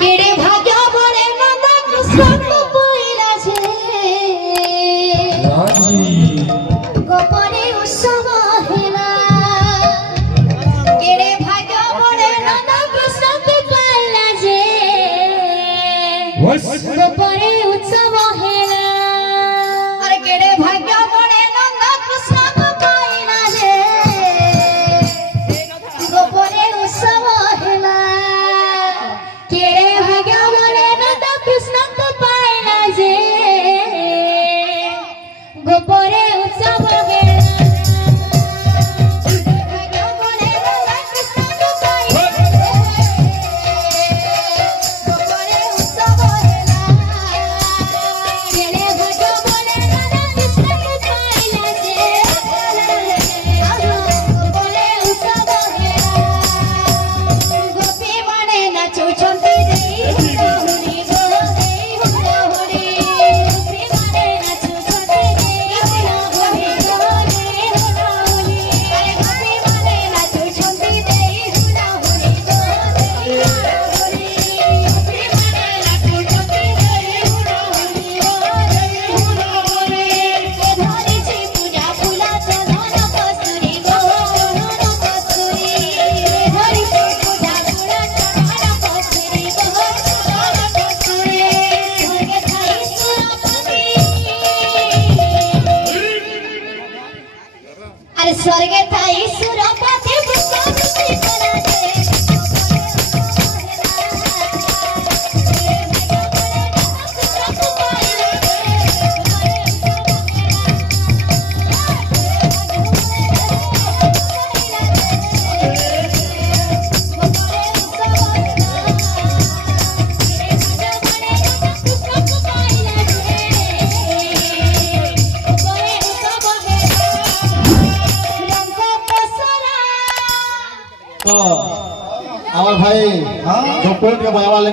কেড়ে ভাগ্য বলে নন্দা কৃষ্ণ পইলাছে গোপনে উৎসব হেলা কেড়ে ভাগ্য বলে নন্দা কৃষ্ণ পইলাছে গোপনে উৎসব হেলা আরে কেড়ে ভাগ্য বলে নন্দা কৃষ্ণ পইলাছে গোপনে উৎসব হেলা কেড়ে ভাগ্য বলে নন্দা কৃষ্ণ পইলাছে গোপনে উৎসব হেলা ভাগ্য বলে নন্দা কৃষ্ণ গোপনে উৎসব হেলা কেড়ে ভাগ্য বলে নন্দা কৃষ্ণ পইলাছে গোপনে উৎসব হেলা গোপী মানে নাচুଛନ୍ତି দেই হুড়ি গো দেই হুড়ি গোপী মানে নাচুଛନ୍ତି দেই হুড়ি গো দেই হুড়ি আরে গোপী মানে নাচুଛନ୍ତି দেই হুড়ি গো দেই হুড়ি গোপী মানে নাচুଛନ୍ତି দেই হুড়ি গো দেই হুড়ি ধরিছি পূজা ফুলা চন্দন কস্তুরি গো চন্দন কস্তুরি ধরিছি পূজা ফুলা চন্দন কস্তুরি গো চন্দন কস্তুরি স্বর্গে থাই সুরপতি আরে স্বর্গে থাই সুরপতি পুষ্পবৃষ্টি করাছে तो আমার ভাই গোপন কে বয়ালে